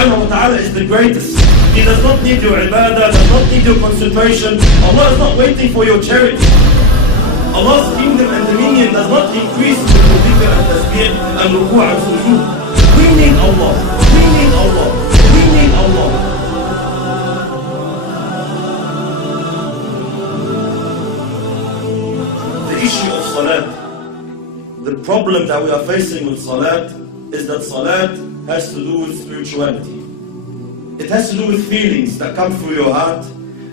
subhanahu wa ta'ala is the greatest. He does not need your ibadah, does not need your concentration. Allah is not waiting for your charity. Allah's kingdom and dominion does not increase with your dhikr and tasbih and ruku' and sujood. We need Allah. We need Allah. We need Allah. The issue of salat, the problem that we are facing with salat is that salat has to do with spirituality. It has to do with feelings that come through your heart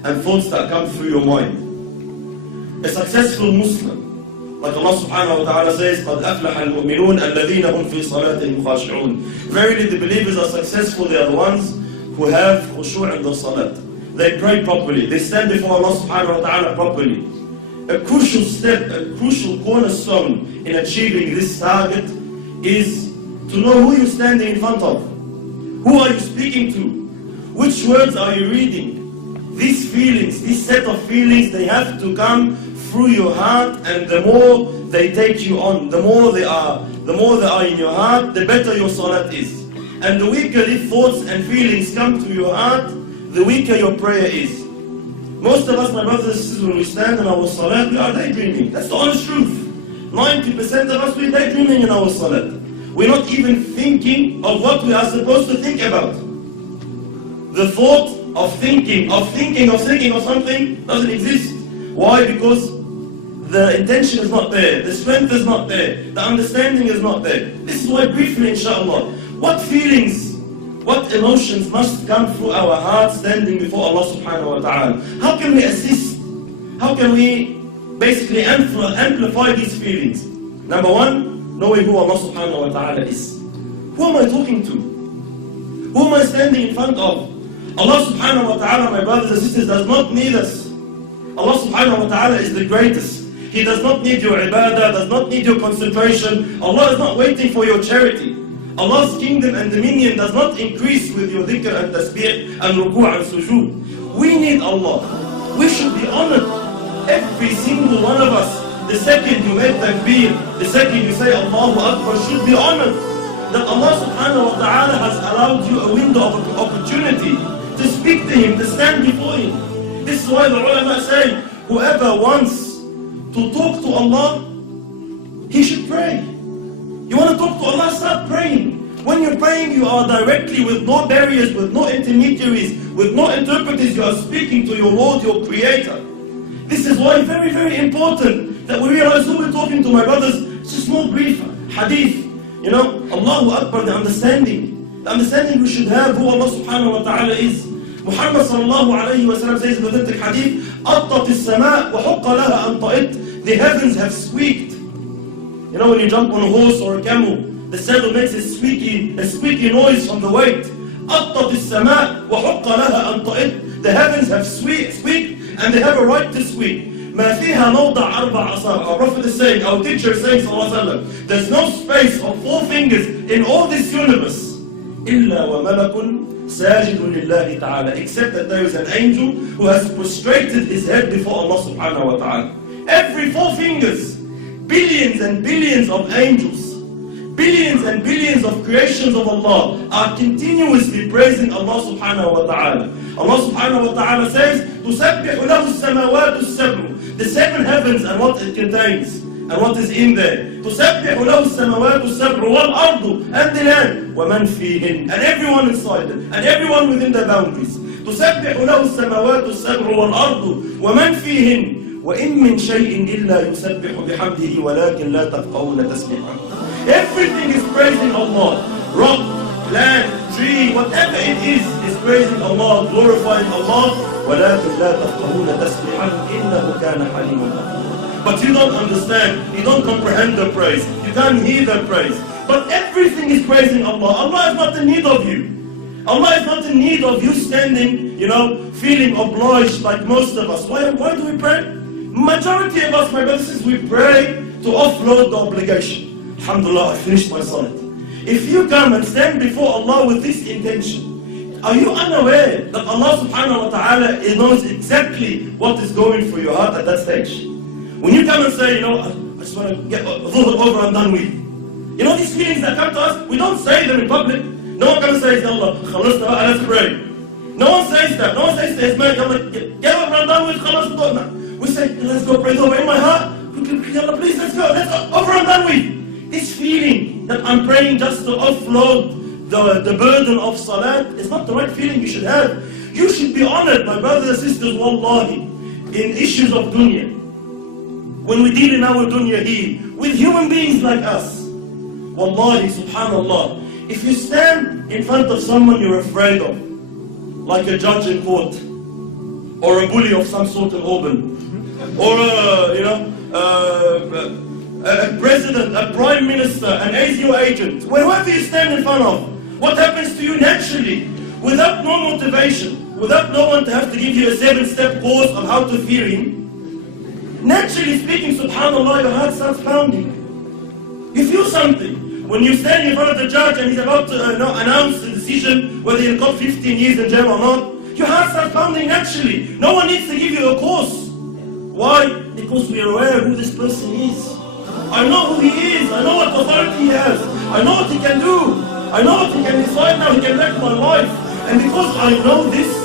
and thoughts that come through your mind. A successful Muslim, like Allah subhanahu wa ta'ala says, قَدْ أَفْلَحَ الْمُؤْمِنُونَ الَّذِينَ هُمْ فِي صَلَاتِهِمْ خَاشِعُونَ. Verily the believers are successful, they are the ones who have khushu' in the salat. They pray properly, they stand before Allah subhanahu wa ta'ala properly. A crucial step, a crucial cornerstone in achieving this target is to know who you're standing in front of. Who are you speaking to? Which words are you reading? These feelings, this set of feelings, they have to come through your heart, and the more they take you on, the more they are in your heart, the better your salat is. And the weaker these thoughts and feelings come to your heart, the weaker your prayer is. Most of us, my brothers and sisters, when we stand in our salat, we are daydreaming. That's the honest truth. 90% of us, we're daydreaming in our salat. We're not even thinking of what we are supposed to think about. The thought of thinking of something doesn't exist. Why? Because the intention is not there, the strength is not there, the understanding is not there. This is why briefly, inshallah, what feelings, what emotions must come through our hearts standing before Allah subhanahu wa ta'ala? How can we assist? How can we basically amplify these feelings? Number one, knowing who Allah subhanahu wa ta'ala is. Who am I talking to? Who am I standing in front of? Allah subhanahu wa ta'ala, my brothers and sisters, does not need us. Allah subhanahu wa ta'ala is the greatest. He does not need your ibadah, does not need your concentration. Allah is not waiting for your charity. Allah's kingdom and dominion does not increase with your dhikr and tasbih and ruku' and sujood. We need Allah. We should be honored. Every single one of us, the second you make takbir, the second you say Allahu Akbar, should be honored. That Allah subhanahu wa ta'ala has allowed you a window of opportunity to speak to Him, to stand before Him. This is why the ulama say, whoever wants to talk to Allah, he should pray. You want to talk to Allah, start praying. When you're praying, you are directly, with no barriers, with no intermediaries, with no interpreters, you are speaking to your Lord, your Creator. This is why very, very important that we realize who we're talking to, my brothers. It's a small brief hadith. You know, Allahu Akbar, the understanding we should have who Allah subhanahu wa ta'ala is. Muhammad sallallahu alayhi wa sallam says in the authentic hadith, أَطَّتِ السَّمَاء وَحُقَّ لَهَا أَن طَئِتْ. The heavens have squeaked. You know, when you jump on a horse or a camel, the saddle makes a squeaky noise from the weight. أَطَّتِ السَّمَاء وَحُقَّ لَهَا أَن طَئِتْ. The heavens have squeaked, and they have a right to squeak. ما فيها موضع أربع أصابع. Our Prophet is saying, our teacher is saying, sallallahu alayhi wa sallam, there's no space of 4 fingers in all this universe. إِلَّا وَمَلَكٌ سَاجِدٌ لِلَّهِ تَعَالَى. Except that there is an angel who has prostrated his head before Allah subhanahu wa ta'ala. Every 4 fingers, billions and billions of angels, billions and billions of creations of Allah are continuously praising Allah subhanahu wa ta'ala. Allah subhanahu wa ta'ala says, تُسَبِّحُ لَهُ السَّمَوَاتُ السَّبْعُ. The 7 heavens and what it contains, and what is in there. تُسَبِّحُ لَهُ السَّمَوَاتُ السَّبْعُ وَالْأَرْضُ, and the land, وَمَنْ فِيهِنْ, and everyone inside it, and everyone within the boundaries. تُسَبِّحُ لَهُ السَّمَوَاتُ السَّبْعُ وَالْأَرْضُ وَمَنْ فِيهِنْ وَإِن مِّن شَيْءٍ إِلَّا يُسَبِّحُ بِحَمْدِهِ وَلَكِنْ لَا تَفْقَهُونَ تَسْبِيحَهُ. Everything is praising Allah. Rock, land, tree, whatever it is praising Allah, glorifying Allah. وَلَكِنْ لَا تَفْقَهُونَ تَسْبِيحَهُ إِنَّهُ كَانَ حَلِيمًا غَفُورًا. But you don't understand, you don't comprehend the praise, you can't hear the praise. But everything is praising Allah. Allah is not in need of you. Allah is not in need of you standing, feeling obliged like most of us. Why do we pray? Majority of us, my brothers, we pray to offload the obligation. Alhamdulillah, I finished my salat. If you come and stand before Allah with this intention, are you unaware that Allah subhanahu wa ta'ala knows exactly what is going through your heart at that stage? When you come and say, I just want to get dhuhr over and done with. These feelings that come to us, we don't say them in public. No one comes and says, Allah, خلصنا بقى, let's pray. No one says that. No one says to his man, Allah, get up and done with, خلص. We say, let's go pray. Over in my heart, Allah, please, let's go. Let's go. Over and done with. This feeling that I'm praying just to offload the burden of salat is not the right feeling you should have. You should be honored, my brothers and sisters, wallahi, in issues of dunya. When we deal in our dunya here, with human beings like us, wallahi, subhanallah, if you stand in front of someone you're afraid of, like a judge in court, or a bully of some sort in Auburn, or a president, a prime minister, an ASIO agent, wherever you stand in front of, what happens to you naturally, without no motivation, without no one to have to give you a 7-step course on how to fear him? Naturally speaking, subhanallah, your heart starts pounding. You feel something. When you stand in front of the judge and he's about to announce the decision whether you'll got 15 years in jail or not, your heart starts pounding naturally. No one needs to give you a course. Why? Because we are aware who this person is. I know who he is. I know what authority he has. I know what he can do. I know what he can decide now. He can wreck my life. And because I know this,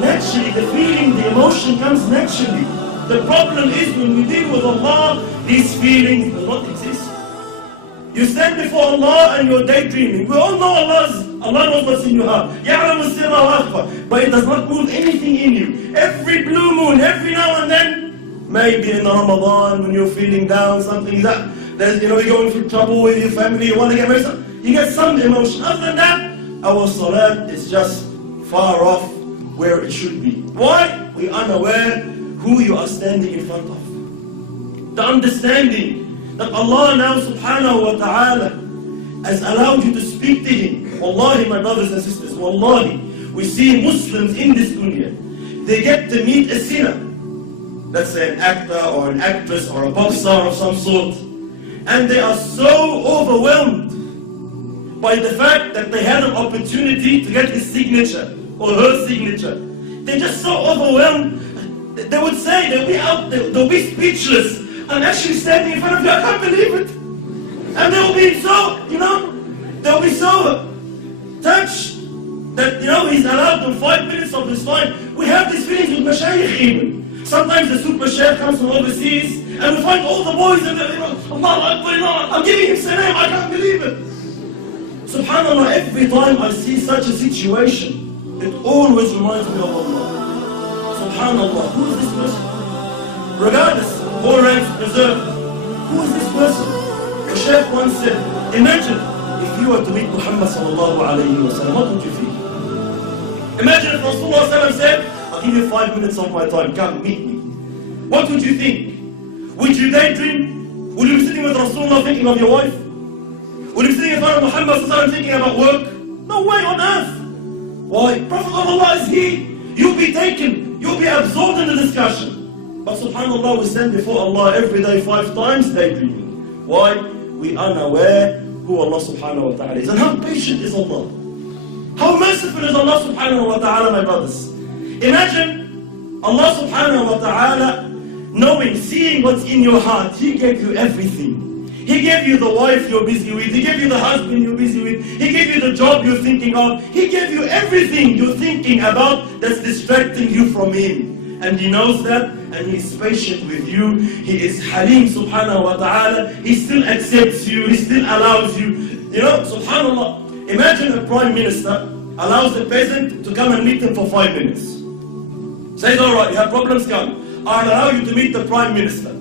naturally the feeling, the emotion comes naturally. The problem is when we deal with Allah, these feelings do not exist. You stand before Allah and you're daydreaming. We all know Allah knows what's in your heart. But it does not move anything in you. Every blue moon, every now and then, maybe in Ramadan when you're feeling down, something that, you're going through trouble with your family, you want to get married, you get some emotion. Other than that, our salat is just far off where it should be. Why? We are unaware who you are standing in front of. The understanding that Allah now subhanahu wa ta'ala has allowed you to speak to Him. Wallahi, my brothers and sisters, wallahi, we see Muslims in this dunya, they get to meet a sinner, let's say an actor or an actress or a pop star of some sort, and they are so overwhelmed by the fact that they had an opportunity to get his signature or her signature. They're just so overwhelmed. They would say, they'll be speechless. I'm actually standing in front of you, I can't believe it. And they'll be so, they'll be so touched that, he's allowed them 5 minutes of his time. We have these feelings with mashayikh even. Sometimes the super sheikh comes from overseas and we find all the boys and Allah Akbar, I'm giving him salam, I can't believe it. Subhanallah, every time I see such a situation, it always reminds me of Allah. Subhanallah, who is this person? Regardless, all ranks preserved. Who is this person? The Shaykh once said, imagine if you were to meet Muhammad sallallahu alayhi wa sallam, what would you feel? Imagine if Rasulullah said, I'll give you 5 minutes of my time, come meet me. What would you think? Would you daydream? Would you be sitting with Rasulullah thinking of your wife? Would you be sitting in front of Muhammad sallallahu alayhi wa sallam thinking about work? No way on earth. Why? Prophet of Allah is here. You'll be taken, you'll be absorbed in the discussion. But subhanallah, we stand before Allah every day 5 times daydreaming. Why? We are unaware who Allah subhanahu wa ta'ala is. And how patient is Allah? How merciful is Allah subhanahu wa ta'ala, my brothers? Imagine Allah subhanahu wa ta'ala knowing, seeing what's in your heart. He gave you everything. He gave you the wife you're busy with. He gave you the husband you're busy with. He gave you the job you're thinking of. He gave you everything you're thinking about that's distracting you from Him. And He knows that, and He's patient with you. He is Halim subhanahu wa ta'ala. He still accepts you. He still allows you. Subhanallah. Imagine a prime minister allows a peasant to come and meet him for 5 minutes. Says, alright, you have problems, come. I'll allow you to meet the prime minister.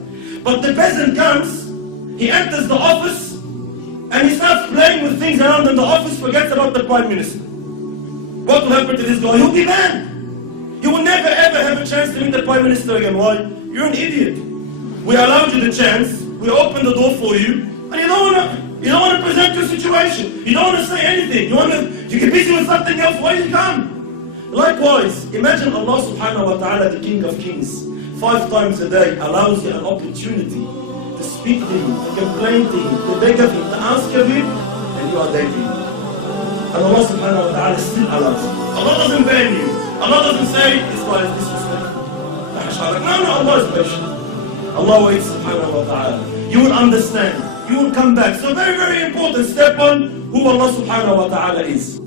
But the peasant comes, he enters the office, and he starts playing with things around in the office, forgets about the prime minister. What will happen to this guy? He'll be banned. He will never ever have a chance to meet the prime minister again. Why? You're an idiot. We allowed you the chance, we opened the door for you, and you don't want to present your situation. You don't want to say anything. You get busy with something else. Why did you come? Likewise, imagine Allah subhanahu wa ta'ala, the King of Kings, 5 times a day allows you an opportunity to speak to Him, to complain to Him, to beg of Him, to ask of Him, and you are daydreaming. And Allah subhanahu wa ta'ala still allows you. Allah doesn't ban you. Allah doesn't say, this guy is disrespectful. No, Allah is patient. Allah waits subhanahu wa ta'ala. You will understand. You will come back. So very, very important. Step on who Allah subhanahu wa ta'ala is.